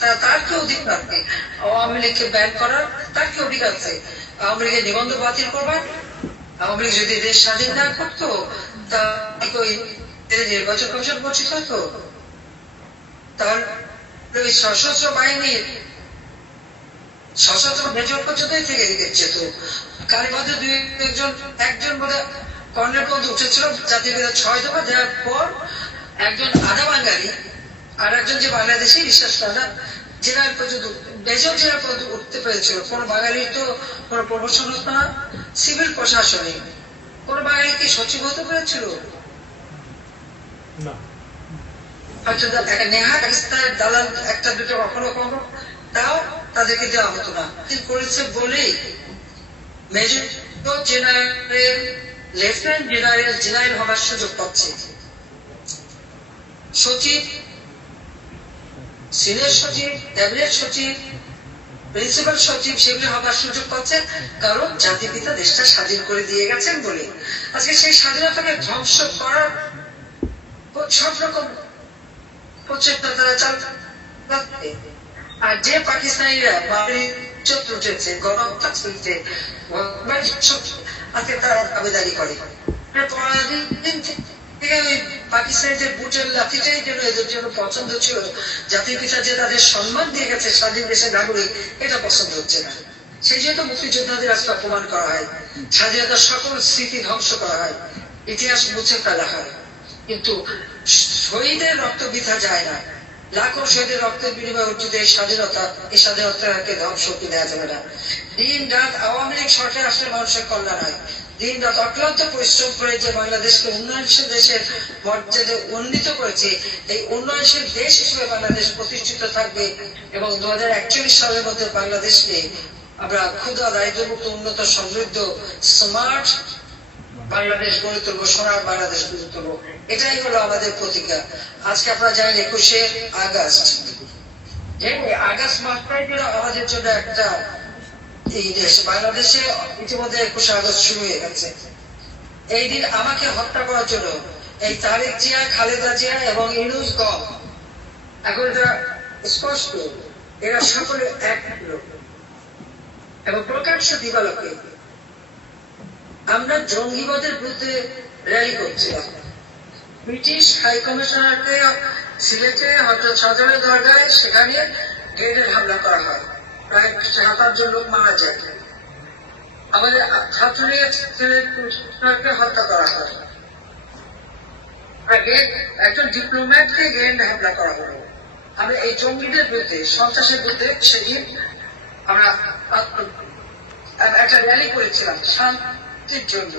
তার কি অধিকার আছে আওয়ামী লীগকে ব্যান করার? তার কি অধিকার আছে আওয়ামী লীগের নিবন্ধন বাতিল করবার? আওয়ামী লীগ যদি দেশ স্বাধীন না করতো তা নির্বাচন কমিশন গঠিত হতো? তাহলে ওই সশস্ত্র বাহিনীর সশস্ত্র মেজর পর্যন্ত থেকে যেত। কালীবাদে একজন বোধ কর্নেল পর্যন্ত উঠেছিল, জাতীয় বিদ্যা 6 দফা দেওয়ার পর একজন আধা বাঙালি আর একজন যে বাংলাদেশি বিশ্বাস করে না জেনারেল পর্যন্ত মেজর জেনারেল পর্যন্ত উঠতে পেরেছিল। কোন বাঙালির তো কোন প্রমোশন হতো না। সিভিল প্রশাসনে কোন বাঙালি কি সচিব হতে পেরেছিল? নেহা পাকিস্তানের দালাল একটা দুটো কখনো কখনো তাও তাদেরকে দেওয়া হতো না। করেছে বলেই মেজর জেনারেল লেফটেন্যান্ট জেনারেল হবার সুযোগ পাচ্ছে। সচিব, সিনিয়র সচিব, ক্যাবিনেট সচিব, প্রিন্সিপাল সচিব সেগুলি হবার সুযোগ পাচ্ছে, কারণ জাতির পিতা দেশটা স্বাধীন করে দিয়ে গেছেন বলে। আজকে সেই স্বাধীনতাকে ধ্বংস করার সব রকম প্রচেষ্টা তারা চালাচ্ছে। আর যে পাকিস্তানিরা চত্র উঠেছে, গণহত্যা চলছে, আজকে তারা দাবিদারি করে পাকিস্তানিদের বুটের লাঠিটাই যেন এদের জন্য পছন্দ ছিল। জাতির পিতা যে তাদের সম্মান দিয়ে গেছে স্বাধীন দেশের নাগরিক, এটা পছন্দ হচ্ছে না। সেই জন্য মুক্তিযোদ্ধাদের আজকে অপমান করা হয়, স্বাধীনতার সকল স্মৃতি ধ্বংস করা হয়, ইতিহাস মুছে ফেলা হয়। কিন্তু শহীদের রক্ত বৃথা যায় না। লাখো শহীদের রক্তের বিনিময়ে অর্জিত এই স্বাধীনতাকে ধ্বংস করতে দেওয়া যাবে না। দিন রাত আওয়ামী লীগ সরকার আসলে মানুষের কল্যাণ হয়। দিন রাত অক্লান্ত পরিশ্রম করে যে বাংলাদেশকে উন্নয়নশীল দেশের মর্যাদা উন্নীত করেছে, এই উন্নয়নশীল দেশ হিসেবে বাংলাদেশ প্রতিষ্ঠিত থাকবে এবং 2041 সালের মধ্যে বাংলাদেশকে আমরা ক্ষুধা দারিদ্র্যমুক্ত উন্নত সমৃদ্ধ স্মার্ট বাংলাদেশ গড়ে তুলবো, সোনার বাংলাদেশ গড়ে তুলবো। এটাই হলো আমাদের প্রতিজ্ঞা। আজকে আপনারা জানেন 21শে আগস্ট, আগস্ট মাসটাই ছিল আমাদের জন্য একটা এই দেশ। বাংলাদেশে ইতিমধ্যে 21শে আগস্ট শুরু হয়ে গেছে। এই দিন আমাকে হত্যা করার জন্য এই তারেক জিয়া, খালেদা জিয়া এবং ইউনূস গম, এখন এটা স্পষ্ট, এরা সকলে এক লোক এবং প্রকাশ্য দিবালোকে আমরা জঙ্গিবাদের বিরুদ্ধে র্যালি করছিলাম। ব্রিটিশ হাই কমিশনারকে সিলেটে হযরত শাহজালালের দরগায় সেখানে গ্রেনেড হামলা করা হয়, প্রায় 7-8 জন লোক মারা যায়। আমাদের ছাত্রলীগকে হত্যা করা হয়, আগে একজন ডিপ্লোম্যাটকে গ্রেনেড হামলা করা হলো। আমরা এই জঙ্গিদের বিরুদ্ধে, সন্ত্রাসের বিরুদ্ধে সেদিন আমরা একটা র্যালি করেছিলাম শান্তির জন্য।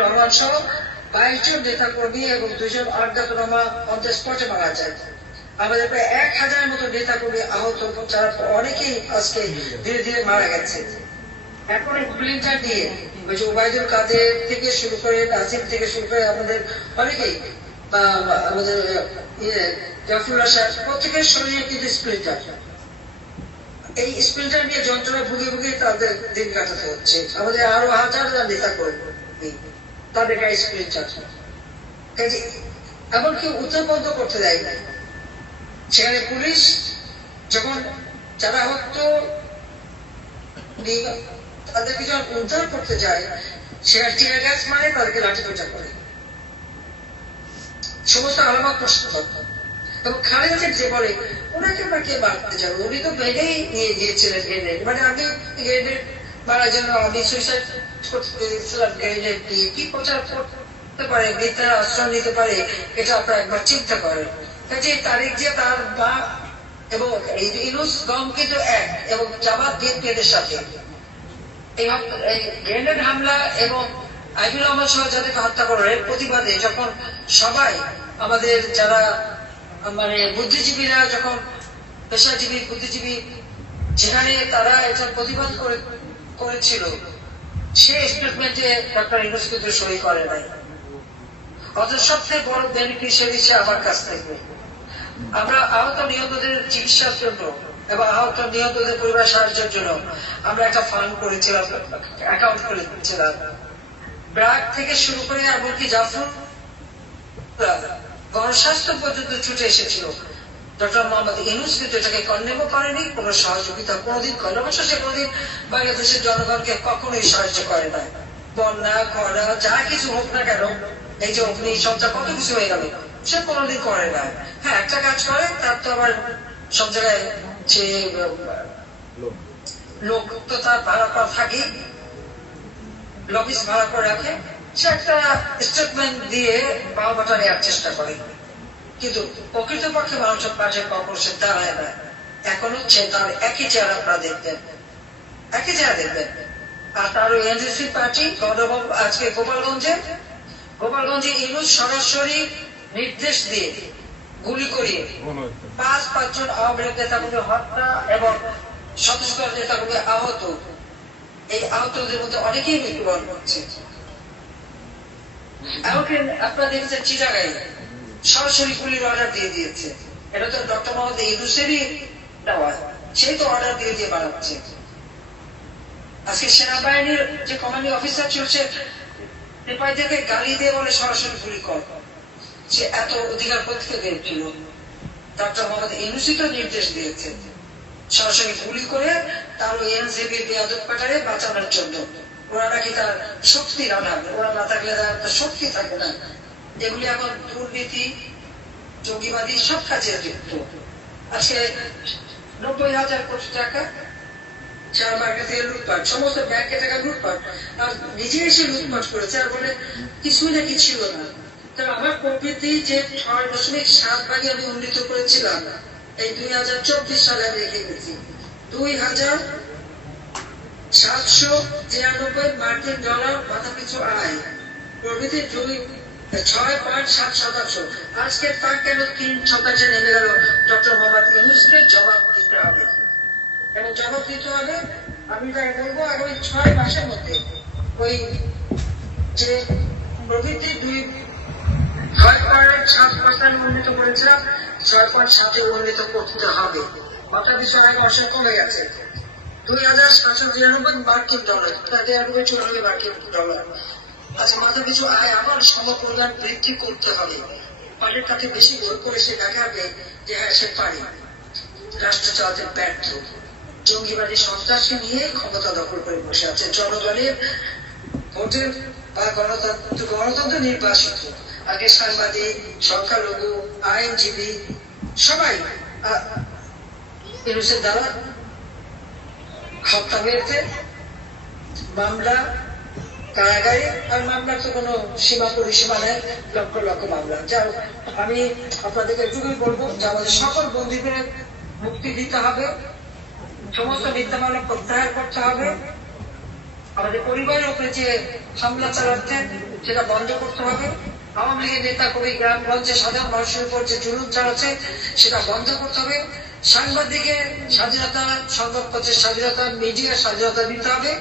রহমান সহ 22 জন নেতা কর্মী এবং 2 জন অজ্ঞাতনামা অন দ্য স্পটে মারা যায়। আমাদের প্রায় 1000 মতো নেতা কর্মী আহত, যারা অনেকেই আজকে ধীরে ধীরে মারা গেছে। এখন স্প্লিন্টার দিয়ে ওই যে ওবায়দুল কাদের থেকে শুরু করে, নাসিম থেকে শুরু করে আমাদের অনেকেই, আমাদের জাফরুল্লাহ সাহেব, প্রত্যেকের শরীরে কিন্তু স্প্লিন্টার। এই স্প্লিন্টার নিয়ে যন্ত্রণা ভুগে ভুগে তাদের দিন কাটাতে হচ্ছে। আমাদের আরো হাজার নেতা কর্মী, তাদের গায়ে স্প্লিন্টার। এমনকি উদ্ধার বন্ধ করতে দেয় না। সেখানে পুলিশ যখন যারা হয়তো তাদেরকে যখন উদ্ধার করতে যায়, সেখানে টিয়ার গ্যাস মানে তাদেরকে লাঠিপেটা করে, সমস্ত আলামত প্রশ্ন করত। এবং খালেদা জিয়া যে বলে ওনাকে আমরা কে মারতে যাবো, উনি তো বেডেই নিয়ে গিয়েছিলেন গ্রেনেড, মানে আমি গ্রেনেড মারার জন্য আমি সুইসাইড করতেছিলাম গ্রেনেড দিয়ে, কি প্রচার করতে পারে, মিথ্যার আশ্রয় নিতে পারে, এটা আপনারা একবার চিন্তা করেন। কাজে তারেক জিয়া, তার মা এবং ইউনূস গম কিন্তু এক, এবং জামাত বিএনপির সাথে এই গ্রেনেড হামলা এবং আইনুল আহমদ সহ যাদেরকে হত্যা করার এর প্রতিবাদে যখন সবাই আমাদের যারা মানে বুদ্ধিজীবীরা, যখন পেশাজীবী বুদ্ধিজীবী যেখানে তারা এটা প্রতিবাদ করেছিল, সেই স্টেটমেন্টে ডক্টর ইউনূস কিন্তু সই করে নাই। অথচ সবচেয়ে বড় বেনিফিশিয়ারি সে আমার কাছ থেকে। আমরা আহত নিহতদের চিকিৎসার জন্য এবং আহত নিহতদের পরিবার সাহায্যের জন্য আমরা একটা ফান্ড করেছিলাম, অ্যাকাউন্ট করেছিলাম। ব্র্যাক থেকে শুরু করে এমনকি জাফর গণস্বাস্থ্য পর্যন্ত ছুটে এসেছিল। ডক্টর মোহাম্মদ ইউনূস কিন্তু এটাকে কন্ডেমও করেনি, কোনো সহযোগিতা কোনোদিন করেন। অবশ্য সে কোনোদিন বাংলাদেশের জনগণকে কখনোই সাহায্য করে না। বন্যা খরা যা কিছু হোক না কেন, এই যে অগ্নি সঞ্চার কত কিছু হয়ে গেল, সে কোনোদিন করে না। হ্যাঁ, একটা কাজ করে, তার তো আবার সব জায়গায় যে লোক তো তার ভাড়া করা থাকে, লবিস ভাড়া করে রাখে, সে একটা স্টেটমেন্ট দিয়ে বাবাটা নেওয়ার চেষ্টা করে। কিন্তু প্রকৃতপক্ষে মানুষের পাশে কখনো সে দাঁড়ায় না। এখন হচ্ছে তার একই চেহারা আপনারা দেখবেন, একই চেহারা দেখবেন। আর তার ওই এনসিসি পার্টি আজকে গোপালগঞ্জে ইউনূস সরাসরি নির্দেশ দিয়ে গুলি করিয়ে 5-5 জন আওয়ামী লীগ নেতাকর্মী হত্যা এবং শত নেতাকর্মী আহত। এই আহতদের মধ্যে অনেকেই মৃত্যুবরণ করছে। এমনকি আপনারা দেখেছেন চিটাগাঁয়ে সরাসরি গুলির অর্ডার দিয়ে দিয়েছে। এটা তো ডক্টর মোহাম্মদ ইউনূসেরই দেওয়া, সেই তো অর্ডার দিয়ে বানাচ্ছে। আজকে সেনাবাহিনীর যে কমান্ডিং অফিসার ছিল, সে সিপাহীদেরকে গালি দিয়ে বলে সরাসরি গুলি কর। সে এত অধিকার কোথেকে দিয়েছিল? ডক্টর মোহাম্মদ ইউনূসই তো নির্দেশ দিয়েছে সরাসরি গুলি করে তার ওই এনসিপি বেয়াদব প্যাটারে বাঁচানোর জন্য। ওরা নাকি তার শক্তির অভাব, ওরা না থাকলে তার শক্তি থাকে না। এগুলি এখন দুর্নীতি, জঙ্গিবাদী সব কাজে যুক্ত। আজকে 90,000 কোটি টাকা শেয়ার মার্কেট থেকে লুটপাট, সমস্ত ব্যাংকে টাকা লুটপাট, আর নিজে এসে লুটপাট করেছে আর বলে কিছুই নাকি ছিল না। তাহলে আমার প্রবৃদ্ধি যে 6.7 ভাগে আমি উন্নীত করেছিলাম, এই 2024 সালে আমি রেখে গেছি $2,793 মার্কিন ডলার মাথা পিছু আয়, প্রবৃদ্ধি 6.7%। আজকে তা কেন 3% নেমে গেল? ডক্টর মোহাম্মদ ইউনূসকে জবাব দিতে হবে, এবং জবাব দিতে হবে। আমি তাই বলবো আগামী 6 মাসের মধ্যে ওই যে প্রবৃদ্ধি 6.7% উন্নীত করেছিলাম, 6.7 উন্নীত করতে হবে। মাথা পিছু আয় অবশ্য কমে গেছে 2,793 মার্কিন ডলার, 93 মার্কিন ডলার। আচ্ছা, মাথা পিছু আয় আবার সমপরিমাণ বৃদ্ধি করতে হবে। পারের তাকে বেশি ভোট করে সে দেখাবে যে হ্যাঁ সে পারে। রাষ্ট্র চালাতে ব্যর্থ, জঙ্গিবাদী সন্ত্রাসী নিয়ে ক্ষমতা দখল করে বসে আছে। জনগণের ভোটের বা গণতন্ত্র নির্বাসিত, আগে সাংবাদিক, সংখ্যালঘু, আইনজীবী সবাই ইউনূসের দ্বারা হত্যা হয়েছে। মামলা কারাগারে, আর মামলার তো কোনো সীমা পরিসীমা নেই, লক্ষ লক্ষ মামলা। যা আমি আপনাদেরকে এটুকুই বলবো যে আমাদের সকল বন্দীদের মুক্তি দিতে হবে, সমস্ত মিথ্যা মামলা প্রত্যাহার করতে হবে, আমাদের পরিবারের উপরে যে হামলা চালাচ্ছে সেটা বন্ধ করতে হবে, আওয়ামী লীগের নেতা কর্মী গ্রামগঞ্জে সাধারণ মানুষের উপর যে জুলুম চালাচ্ছে সেটা বন্ধ করতে হবে, সাংবাদিকের স্বাধীনতা, সংবাদপত্রের স্বাধীনতা, মিডিয়ার স্বাধীনতা দিতে হবে,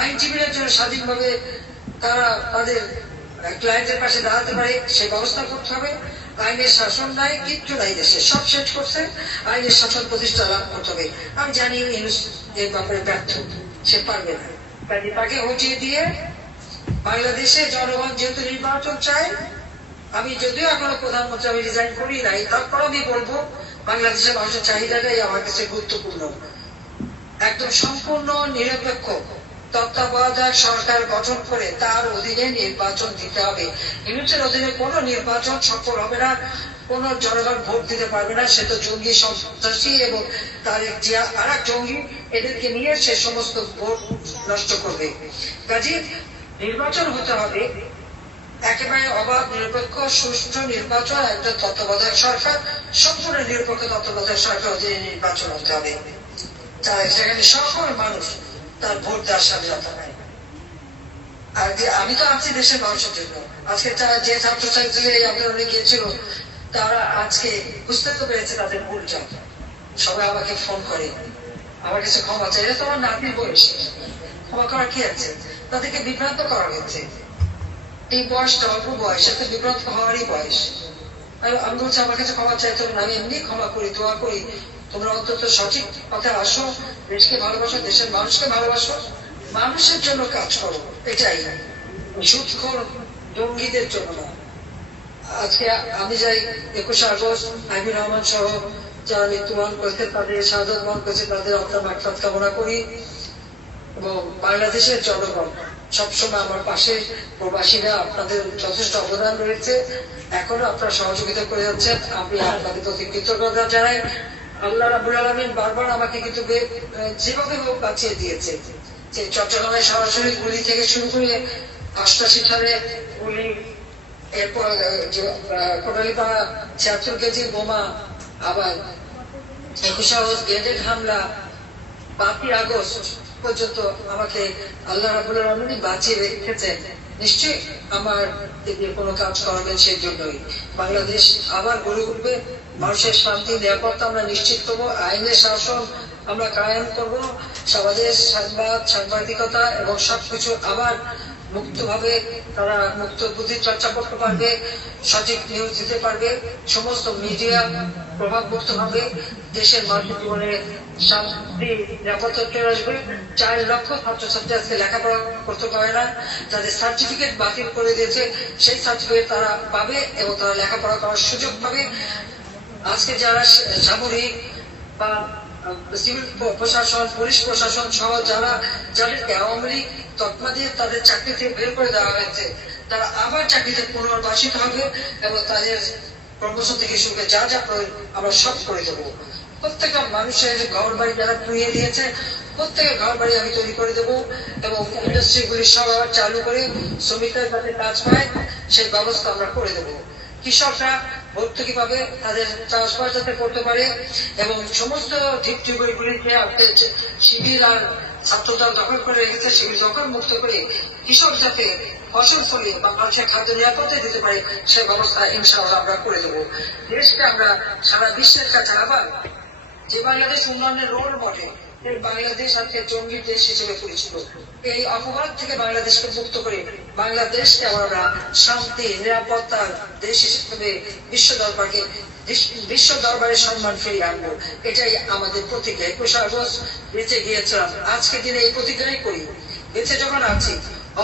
আইনজীবীরা যেন স্বাধীনভাবে তারা তাদের ক্লায়েন্টের পাশে দাঁড়াতে পারে সেই ব্যবস্থা করতে হবে। আইনের শাসন নাই, কিচ্ছু নাই দেশে, সব শেষ করছে, আইনের শাসন প্রতিষ্ঠা লাভ করতে হবে। আমি জানি ইউনূস এর ব্যাপারে ব্যর্থ, সে পারবে না। তাকে হটিয়ে দিয়ে বাংলাদেশে জনগণ যেহেতু নির্বাচন চায়, আমি যদিও এখনো প্রধানমন্ত্রী আমি রিজাইন করি নাই, তারপর আমি বলবো বাংলাদেশের মানুষের চাহিদাটাই আমার কাছে গুরুত্বপূর্ণ। একদম সম্পূর্ণ নিরপেক্ষ তত্ত্বাবধায়ক সরকার গঠন করে তার অধীনে নির্বাচন দিতে হবে। ইউনূসের অধীনে কোনো নির্বাচন সফল হবে না, কোন জনগণ ভোট দিতে পারবে না। সে তো জঙ্গি সন্ত্রাসী এবং তারেক জিয়া আর এক জঙ্গি, এদেরকে নিয়ে সে সমস্ত ভোট নষ্ট করবে। কাজে নির্বাচন হতে হবে একেবারে অবাধ, নিরপেক্ষ, সুষ্ঠু নির্বাচন, একটা তত্ত্বাবধায়ক সরকার, সম্পূর্ণ নিরপেক্ষ তত্ত্বাবধায়ক সরকার অধীনে নির্বাচন হতে হবে। সেখানে সকল মানুষ তার ভোট দেওয়ার স্বাধীনতা নাই। আর যে আমি তো আছি দেশের মানুষের জন্য। আজকে যে ছাত্রছাত্রীরা এই আন্দোলনে গিয়েছিল তারা আজকে বুঝতে তো পেরেছে তাদের ভুলটা। সবাই আমাকে ফোন করে, আমার কাছে ক্ষমা চাই, এটা তো আমার নাতির বয়স, ক্ষমা করার কি আছে? তাদেরকে বিভ্রান্ত করা হয়েছে। এই বয়সটা অল্প বয়স, একটা বিভ্রান্ত হওয়ারই বয়স। আমি বলছি আমার কাছে ক্ষমা চাইতে হবে না, আমি এমনি ক্ষমা করি, দোয়া করি, তোমরা অন্তত সঠিক পথে আসো, দেশকে ভালোবাসো, দেশের মানুষকে ভালোবাসো, মানুষের জন্য কাজ করো, এটাই। সুদখোর জঙ্গিদের জন্য না। আজকে আমি যাই 21শে আগস্ট আইবি রহমান সহ যারা মৃত্যুবরণ করেছে, তাদের শাহাদাত বরণ করেছে, তাদের আত্মার মাগফিরাত কামনা করি। এবং বাংলাদেশের জনগণ সবসময় আমার পাশে, প্রবাসীরা আপনাদের যথেষ্ট অবদান রয়েছে, এখনো আপনারা সহযোগিতা করে যাচ্ছেন, আমি আপনাদের প্রতি কৃতজ্ঞতা জানাই। আল্লাহ রাব্বুল আলামিন বারবার আমাকে কিন্তু যেভাবে হোক বাঁচিয়ে দিয়েছে। যে চট্টগ্রামে সরাসরি গুলি থেকে শুরু করে 88 সালে গুলি, এরপর কোটালীপাড়া 76 কেজি বোমা, আবার 21 আগস্ট গ্রেনেড হামলা, 5 আগস্ট পর্যন্ত আমাকে আল্লাহ রাব্বুল আলামিন বাঁচিয়ে রেখেছেন। নিশ্চয়ই আমার দিয়ে কোনো কাজ করাবেন, সেই জন্যই বাংলাদেশ আবার গড়ে উঠবে। মানুষের শান্তি নিরাপত্তা আমরা নিশ্চিত করবো, আইনের শাসন আমরা কায়েম করবো, সমাজের সাংবাদিকতা এবং সবকিছু আবার মুক্তভাবে তারা মুক্ত বুদ্ধি চর্চা করতে পারবে, সঠিক নিউজ দিতে পারবে, সমস্ত মিডিয়া প্রভাব মুক্ত হবে, দেশের মানুষের জীবনে শান্তি নিরাপত্তা চলে আসবে। 4 লক্ষ ছাত্রছাত্রী আজকে লেখাপড়া করতে পারে না, তাদের সার্টিফিকেট বাতিল করে দিয়েছে, সেই সার্টিফিকেট তারা পাবে এবং তারা লেখাপড়া করার সুযোগ পাবে। আজকে যারা সামরিক বা সিভিল প্রশাসন, পুলিশ প্রশাসন সহ যাদেরকে আওয়ামী লীগ তকমা দিয়ে তাদের চাকরি থেকে বের করে দেওয়া হয়েছে, তারা আবার চাকরিতে পুনর্বাসিত হবে এবং তাদের প্রমোশন থেকে শুরু করে যা যা আমরা সব করে দেবো। প্রত্যেকটা মানুষের ঘর বাড়ি যারা পুড়িয়ে দিয়েছে, প্রত্যেকের ঘর বাড়ি আমি তৈরি করে দেবো এবং ইন্ডাস্ট্রিগুলি সব আবার চালু করে শ্রমিকরা যাতে কাজ পায় সেই ব্যবস্থা আমরা করে দেবো। কৃষকরা ভর্তুকি পাবে, তাদের চাষবাস যাতে করতে পারে এবং সমস্ত ঢিপ টিউবওয়েলগুলিকে শিবির আর ছাত্রদল দখল করে রেখেছে, সেগুলি দখল মুক্ত করে কৃষক যাতে ফসল ফলিয়ে বা মানুষের খাদ্য নিরাপত্তা দিতে পারে সে ব্যবস্থা ইনশাআল্লাহ আমরা করে দেবো। দেশকে আমরা সারা বিশ্বের কাছে আবার যে বাংলাদেশ উন্নয়নের রোল মডেল, এই বাংলাদেশ আজকে জঙ্গি দেশ হিসেবে পরিচিত, এই অপবাদ থেকে বাংলাদেশকে মুক্ত করে বাংলাদেশকে আমরা শান্তি নিরাপত্তার দেশ হিসেবে বিশ্ব দরবারে সম্মান ফিরিয়ে আনবো। এটাই আমাদের প্রতিজ্ঞা। 21 আগস্ট বেঁচে গিয়েছিলাম, আজকে দিনে এই প্রতিজ্ঞাই করি। বেঁচে যখন আছি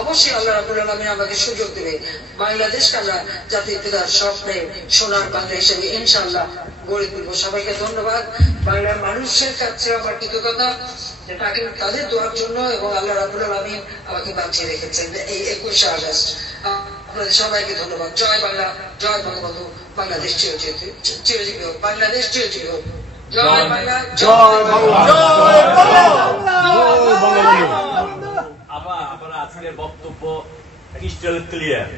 অবশ্যই আল্লাহ রাব্বুল আলামিন আমাকে সুযোগ দেবে, বাংলাদেশকে আমরা জাতির পিতার স্বপ্নে সোনার বাংলা হিসেবে ইনশাআল্লাহ গড়ে তুলবো। সবাইকে ধন্যবাদ। বাংলার মানুষের কাছে আমার কৃতজ্ঞতা যে তাদের দোয়ার জন্য এবং আল্লাহ রাব্বুল আলামিন আমাকে বাঁচিয়ে রেখেছেন এই 21 আগস্ট। আপনাদের সবাইকে ধন্যবাদ। জয় বাংলা, জয় বঙ্গবন্ধু, বাংলাদেশ চিরজীবী হোক, বাংলাদেশ চিরজীবী হোক। জয় বাংলা, জয় আমার আজকের বক্তব্য ক্রিস্টাল ক্লিয়ার।